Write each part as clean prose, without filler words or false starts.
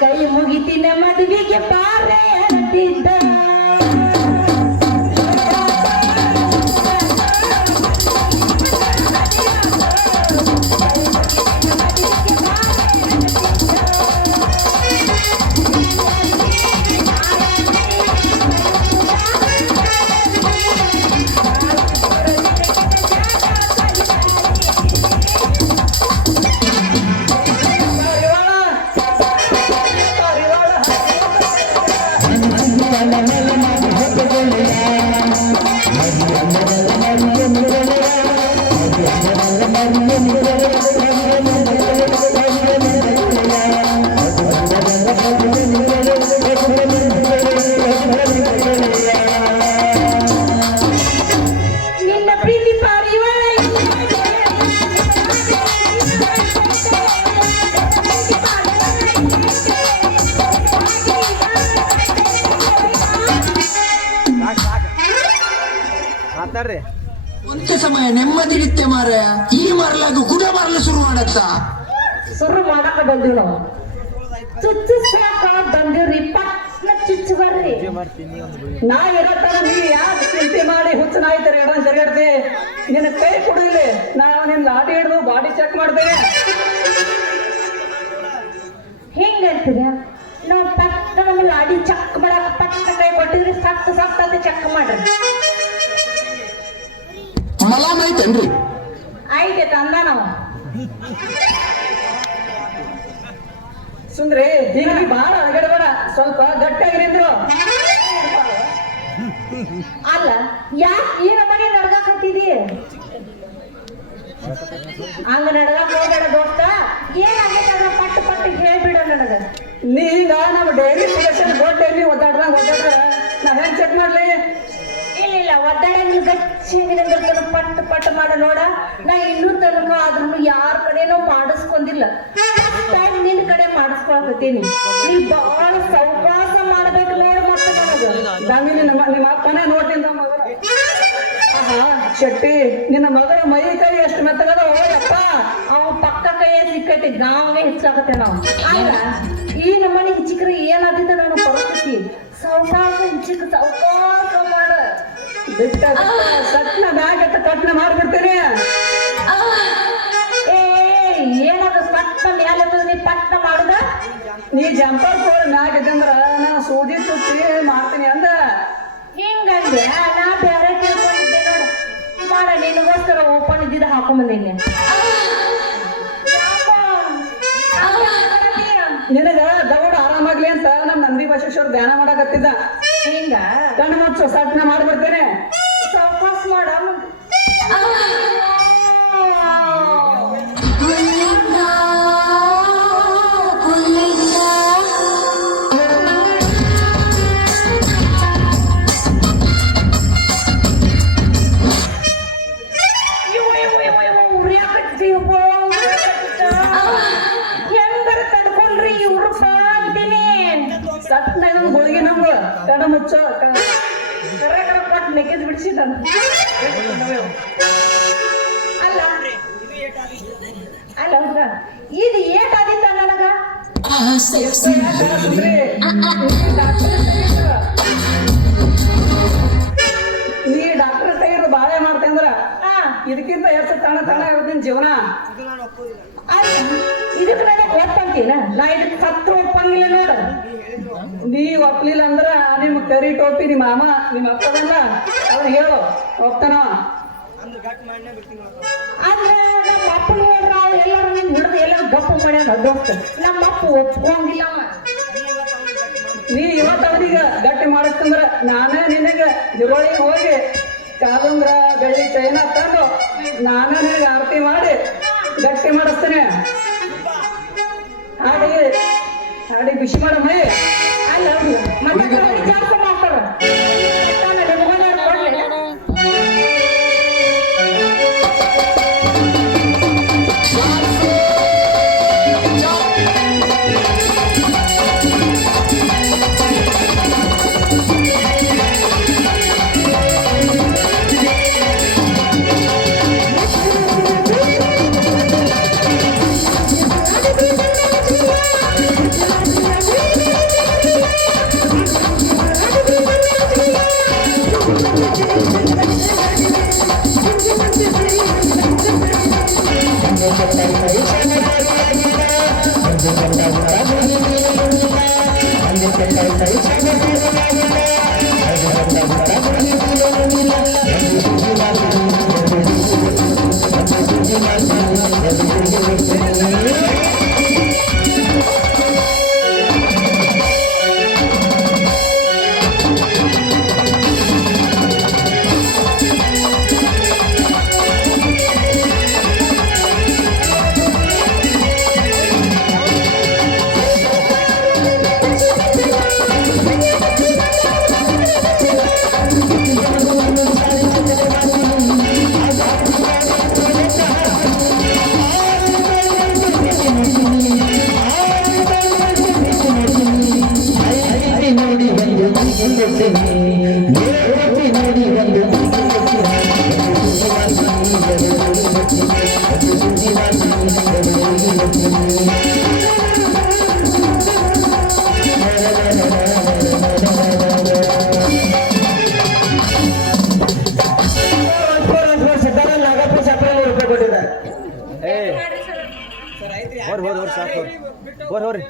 ಕೈ ಮುಗಿತಿನ ಮದುವೆಗೆ ಪಾರೆ ಅಂತಿದ್ದ ಒಂದೇ ಸಮಯ ನೆಮ್ಮದಿರುತ್ತೆ ಮಾರ ಈ ಮರಲಾಗ ಗುಡ ಮರಲು ಶುರು ಮಾಡತ್ತ ಶುರು ಮಾಡಕ ಬಂದಿವ್ ನಾವು ಚುಚ್ಚಿಸಾಕ ಬಂದಿವ್ರಿ ಪಟ್ನ ಚುಚ್ಚು ಬರ್ರಿ ನಾ ಇರತ್ತಾರ ನೀ ಯಾಕೆ ಚಿಂತೆ ಮಾಡಿ ಹುಚ್ಚ ನಾಯಿ ತರ ಎಡ ಜರಗಡ್ದೆ ನಿನ್ನ ಕೈ ಕೊಡಿಲಿ ನಾವು ನಿನ್ನ ಲಾಟಿ ಹಿಡಿದು ಬಾಡಿ ಚೆಕ್ ಮಾಡ್ತೇನೆ ಹೆಂಗಂತೀರ ನಾವು ಪಟ್ಟ ನಮ್ಮ ಲಾಡಿ ಚೆಕ್ ಮಾಡಕ್ ಪಟ್ಟ ಕೈ ಕೊಟ್ಟಿದ್ರಿ ಸತ್ತು ಸತ್ತಂತೆ ಚೆಕ್ ಮಾಡ್ರಿ ಮಲಾಮ್ ಐತೇನ್ರಿ ಐತೆ ತಂದ ನಾವು ಸುಂದ್ರಿ ಹಿಂಗಿ ಬಾಳ ಅಗಡಬೇಡ ಸ್ವಲ್ಪ ಗಟ್ಟಿಯಾಗಿ ನಿಂದ್ರು ಅಲ್ಲ ಯಾಕೆ ಈ ನಮ್ಮನೆ ನಡ್ಗಾಕತ್ತಿದಿ ಹಂಗ ನಡ್ಗಾಕ ಹೋಗ್ಬೇಡ ದೋಸ್ತ ಏನಾಗೈತೆ ಅದ್ರ ಪಟ್ಟು ಪಟ್ಟು ಹೇಳ್ಬಿಡ ನನಗ ನೀ ಹಿಂಗ ನಮ್ಮ ಡೈರಿ ಪ್ರೊಡಕ್ಷನ್ ಗೋಟೆಯಲ್ಲಿ ಒದ್ದಾಡ್ದಂಗ ಒದ್ದಾಡ್ರ ನಾ ಹೆಂಗ್ ಚೆಕ್ ಮಾಡ್ಲಿ ಇಲ್ಲ ಒದ್ದಾಡ ನೀವು ಗಚ್ಚಿನ ಪಟ್ಟು ಪಟ್ಟು ಮಾಡ ನೋಡ ನಾ ಇನ್ನೂ ತನಕ ಆದ್ರೂ ಯಾರ ಕಡೆನೂ ಮಾಡಿಸ್ಕೊಂಡಿಲ್ಲ ಟೈಮ್ ನಿನ್ ಕಡೆ ಮಾಡಿಸ್ಕೊಳಕತ್ತೀನಿ ನೀ ಬಾಳ ಸೌಕಾಸ ಮಾಡ್ಬೇಕು ನೋಡ ಮತ್ತೆ ನನಗ ನಿಮ್ಮ ಅಪ್ಪನೇ ನೋಡ್ತೀನಿ ನಮ್ಮ ಮಗಳ ಶೆಟ್ಟಿ ನಿನ್ನ ಮಗಳ ಮೈ ಕೈ ಎಷ್ಟು ಮೆತ್ತಗದ ಹೋಯಪ್ಪ ಅವ ಪಕ್ಕ ಕೈಯ ಸಿಕ್ಕೈತಿ ಗಾಂವ್ಗೆ ಹೆಚ್ಚಾಗತ್ತೆ ನಾವು ಅಲ್ಲ ಈ ನಮ್ಮನೆ ಹಿಚ್ಚಿಕ್ರೆ ಏನಾದಿದ್ದ ನಾನು ಪರಿಸ್ಥಿತಿ ಸೌಕಾಸ ಹಿಚ್ಚಿಕ ಸೌಕಾಸ ಮಾಡ ಬಿಟ್ಟ ಸಟ್ನ ಬ್ಯಾಗ್ ಎತ್ತ ಕಟ್ನ ಮಾಡ್ಬಿಡ್ತೇನೆ ಏನಾದ ಪಟ್ನ ಮ್ಯಾಲ ನೀ ಪಟ್ನ ಮಾಡುದ ನೀ ಜಂಪರ್ ಕೋಡ್ ಮ್ಯಾಗ ಇದ್ದಂದ್ರ ನಾ ಸೂಜಿ ತುಟ್ಟಿ ಮಾಡ್ತೀನಿ ಅಂದ ಹಿಂಗಂದೆ ನಾ ಬೇರೆ ಕೇಳ್ಕೊಂಡಿದ್ದೆ ನೋಡು ಮಾಡ ನಿನಗೋಸ್ಕರ ಓಪನ್ ಇದ್ದಿದ್ದ ಹಾಕೊಂಬಂದಿನಿ ನಿನಗ ದೌಡ ಆರಾಮಾಗ್ಲಿ ಅಂತ ನಮ್ ನಂದಿ ಬಸವೇಶ್ವರ ಧ್ಯಾನ ಮಾಡಕತ್ತಿದ್ದ ಹಿಂಗ ಕಣ್ಣು ಮುಚ್ಚು ಸಟ್ನ ಮಾಡ್ಬಿಡ್ತೇನೆ ಸಾವಕಾಶ ಮಾಡ ಗುಳಿಗೆ ನಮ್ಗ ಕಣ ಮುಚ್ಚ ಕರೆ ಕರೆ ಕೊಟ್ಟು ನೆಗೆದ್ ಬಿಡಿಸಿದ ಅಲ್ಲ ಅಲ್ಲ ಇದು ಏಟಾದಿತ್ತ ನನಗ ನೀ ಡಾಕ್ಟರ್ ತೆಗೆದು ಬಾಳೆ ಮಾಡ್ತೇಂದ್ರ ಇದಕ್ಕಿಂತ ಹೆಚ್ಚು ತಣ ತಣ ಇರ್ತೀನಿ ಜೀವನ ಇದಕ್ಕೆ ನನಗೆ ಒಪ್ಪಂತೀನ ನಾ ಇದಕ್ಕೆ ಸತ್ತು ಒಪ್ಪಂಗಿಲ್ಲ ನೋಡ ನೀ ಒಪ್ಲಿಲ್ಲ ಅಂದ್ರ ನಿಮ್ ಕರಿ ಟೋಪಿ ನಿಮ್ಮ ಮಾಮ ನಿಮ್ಮ ಅಪ್ಪದಲ್ಲ ಅವ್ರು ಹೇಳು ಹೋಗ್ತಾನ ಆದ್ರೆ ನಮ್ಮ ಅಪ್ಪನ ಹೇಳ್ರ ಅವ್ರು ಎಲ್ಲರೂ ನಿನ್ ಹಿಡಿದು ಎಲ್ಲ ಗಪ್ಪು ಮಾಡ್ಯಾರ ದೋಸ್ತ ನಮ್ಮ ಅಪ್ಪ ಒಪ್ಕೊಂಗಿಲ್ಲ ನೀ ಇವತ್ತು ಅವನಿಗೆ ಗಟ್ಟಿ ಮಾಡಿಸ್ತಂದ್ರ ನಾನೇ ನಿನಗೆ ಹಿರೋಳಿಗೆ ಹೋಗಿ ಕಾಲುಂಗ್ರ ಬೆಳ್ಳಿ ಚೈನ ತಂದು ನಾನೇ ನಿನಗೆ ಆರತಿ ಮಾಡಿ ಗಟ್ಟಿ ಮಾಡಿಸ್ತೇನೆ. ಹಾಡಿ ಹಾಡಿ ಬಿಸಿ ಮಾಡ ಮೈ ಅಲ್ಲ ಮತ್ತೆ ಜಾಸ್ತಿ ಮಾಡ್ತಾರ. ಹೋರಿ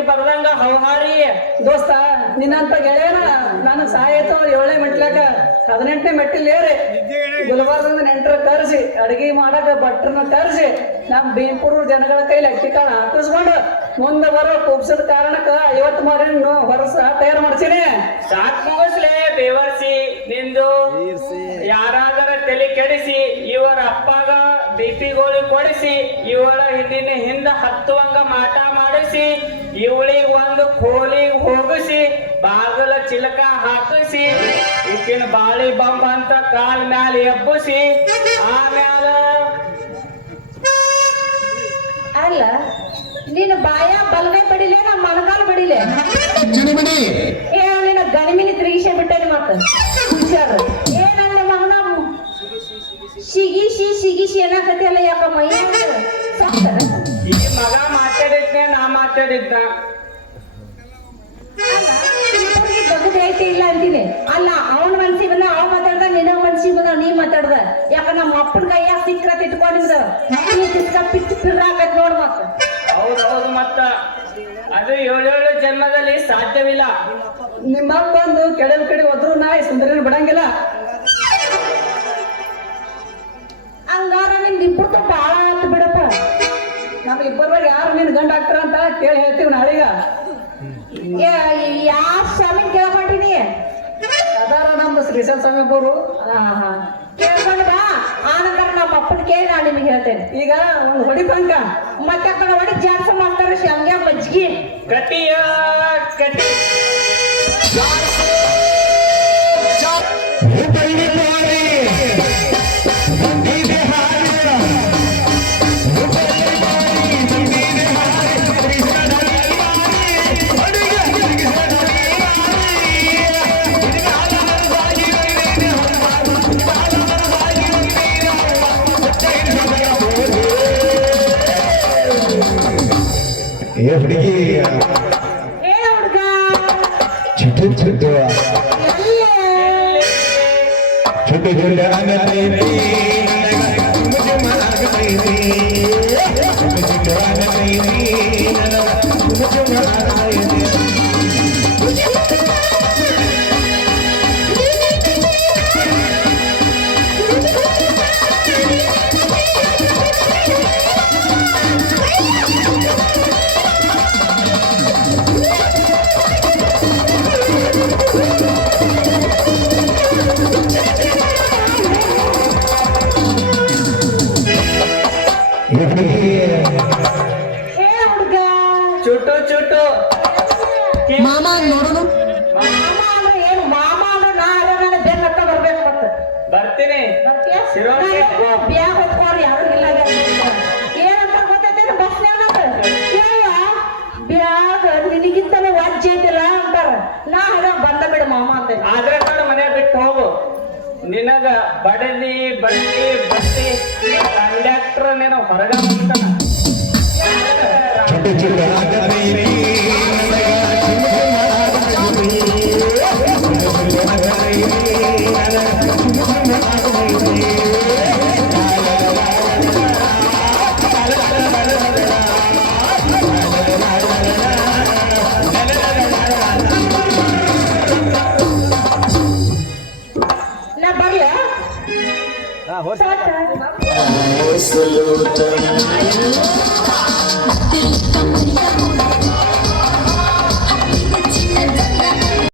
ಪರೀಕ್ಷೆಗೆ ಬರ್ದಂಗ ಹೌಹಾರಿ ದೋಸ್ತ ನಿನ್ನಂತ ಗೆಳೆಯನ ನಾನು ಸಾಯಿತು 7ನೇ ಮೆಟ್ಲಾಗ 18ನೇ ಮೆಟ್ಟಿಲೇರಿ ಗುಲ್ಬರ್ಗದಿಂದ ನೆಂಟರ ಕರ್ಸಿ ಅಡಿಗೆ ಮಾಡಕ ಭಟ್ರನ್ನ ಕರ್ಸಿ ನಮ್ ಭೀಮ್ಪುರ ಜನಗಳ ಕೈಲಿ ಅಕ್ಕಿ ಕಾಳು ಹಾಕಿಸ್ಕೊಂಡು ಮುಂದೆ ಬರೋ ಕುಬ್ಸದ ಕಾರಣಕ್ಕ 50 ಮಾರಿನ ಹೊರಸ ತಯಾರು ಮಾಡ್ಸೀನಿ. ಸಾಕ್ ಮುಗಿಸ್ಲೆ ಬೇವರ್ಸಿ ನಿಂದು ಯಾರಾದರ ತಲೆ ಕೆಡಿಸಿ ಇವರ ಅಪ್ಪಗ BP ಗೋಳಿ ಕೊಡಿಸಿ ಇವಳ ಹಿಂದ ಹತ್ತುವಂಗ ಮಾಟ ಮಾಡಿಸಿ ಇವಳಿಗೆ ಒಂದು ಕೋಲಿಗೆ ಹೋಗಿಸಿ ಬಾಗಲ ಚಿಲಕ ಹಾಕಿಸಿ ಈಕಿನ ಬಾಳಿ ಬಂಬ ಅಂತ ಕಾಲ್ ಮ್ಯಾಲ ಎಬ್ಬಿಸಿ ಆಮ್ಯಾಲ ಅಲ್ಲ ನೀನು ಬಾಯ ಬಲಗೈ ಬಡಿಲೆ ನಾ ಮೊಣಕಾಲು ಬಡಿಲೆ ಜಿಣಿಮಿಣಿ ಏ ನಿನ್ನ ಗಣಿಮಿನಿ ತಿರುಗಿಸೇ ಬಿಟ್ಟೇನಿ ಮತ್ತ ಹುಷಾರ ಏನಲ್ಲ ಮಗನ ಸಿಗಿಸಿ ಏನಾಗತ್ತಿಯಲ್ಲ ಯಾಕ ಮೈಯ ಸಾಕ್ತಾರ ಈ ಮಗ ಮಾತಾಡಿದ್ನೆ ನಾ ಮಾತಾಡಿದ್ನ ದೊಡ್ಡದ ಐತಿ ಇಲ್ಲ ಅಂತೀನಿ. ಅಲ್ಲ ಅವನ ಮನ್ಸಿಗೆ ಬಂದ ಅವ ಮಾತಾಡ್ದ ನಿನ್ನ ಮನ್ಸಿಗೆ ಬಂದ ನೀ ಮಾತಾಡ್ದ ಯಾಕ ನಮ್ಮ ಅಪ್ಪನ ಕೈಯಾಗ ಸಿಕ್ಕ್ರ ತಿಟ್ಕೊಂಡಿದ್ದ ಪಿಟ್ಟು ಪಿರ್ರಾಕತ್ ನೋಡ್ ಮತ್ತ ಹೌದೌದು ಮತ್ತ ಅದು 7 ಜನ್ಮದಲ್ಲಿ ಸಾಧ್ಯವಿಲ್ಲ. ನಿಮ್ಮಪ್ಪ ಒಂದು ಕೆಡಲ್ ಕಡೆ ಹೋದ್ರು ನಾಯಿ ಸುಂದರಿನ ಬಿಡಂಗಿಲ್ಲ. ಹಂಗಾರ ನಿಮ್ದು ಇಬ್ಬರು ಬಾಳ ಆತು ಬಿಡಪ್ಪ. ನಮ್ಮ ಇಬ್ಬರ ಯಾರು ನಿನ್ ಗಂಡ ಆಗ್ತಾರ ಅಂತ ಕೇಳಿ ಹೇಳ್ತೀವಿ ನಾಳೀಗ. ಯಾವ ಸ್ವಾಮಿ ಕೇಳ್ಕೊಂಡಿನಿ ಅದಾರ ನಮ್ದು ಶ್ರೀಶೈಲ ಸ್ವಾಮಿ ಒಬ್ಬರು ಕೇಳ್ಕೊಂಡು ಬಾ. ಆನಂತರ ನಮ್ಮ ಅಪ್ಪನ ಕೇಳಿ ನಾನು ನಿಮಗೆ ಹೇಳ್ತೇನೆ. ಈಗ ಒಂದು ಹೊಡಿ ಪಂಕ ಮತ್ತೆ ಕಡೆ ಹೊಡಿ ಜಾಸ್ತಿ ಮಾಡ್ತಾರೆ ಶಂಗ್ಯ ಮಜ್ಜಿಗೆ ಕಟಿಯ ಕಟಿ ಹುಡುಗಿ ಏನ ಹುಡುಗ ಚುಟ್ಟು ಚುಟ್ಟು ಚುಟ್ಟು ಚುಟ್ಟು ಚುಟು ಚುಟು ಮಾಮ ನೋಡೋನು ಮಾಮ ಅಂದ್ರೆ ಏನು? ಮಾಮ ಅಂದ್ರೆ ನಾ ನನ್ನ ಬೆನ್ನತ್ತ ಬರ್ಬೇಕು ಮತ್ತೆ ಬರ್ತೀನಿ ಬ್ಯಾಗ್ ಹೊತ್ಕೋರಿ ಅವ್ರಿಗಿಲ್ಲ ಏನಂತ ಗೊತ್ತೈತೇನು ಬಸ್ನ್ಯಾಗ ಬ್ಯಾಗ್ ನಿನಗಿಂತಲೂ ವಾಜ್ಯ ಐತಿಲ್ಲ ಅಂತಾರ. ನಾ ಹೇಳ ಬಂದ ಬಿಡು ಮಾಮ ಅಂತ. ಆದ್ರೆ ನೋಡು ಮನೆ ಬಿಟ್ಟು ಹೋಗು. ನಿನಗ ಬಡಲಿ ಬಡ್ಲಿ ಬಡ್ಲಿ ಕಂಡಕ್ಟರ್ ನೀನು ಹೊರಗ ಬಂತಾನ. ಚುಟ್ಟು ಚುಟ್ಟು ನಾ ಬರ್ಲ ಹಾ ಹೋರಿ Salute.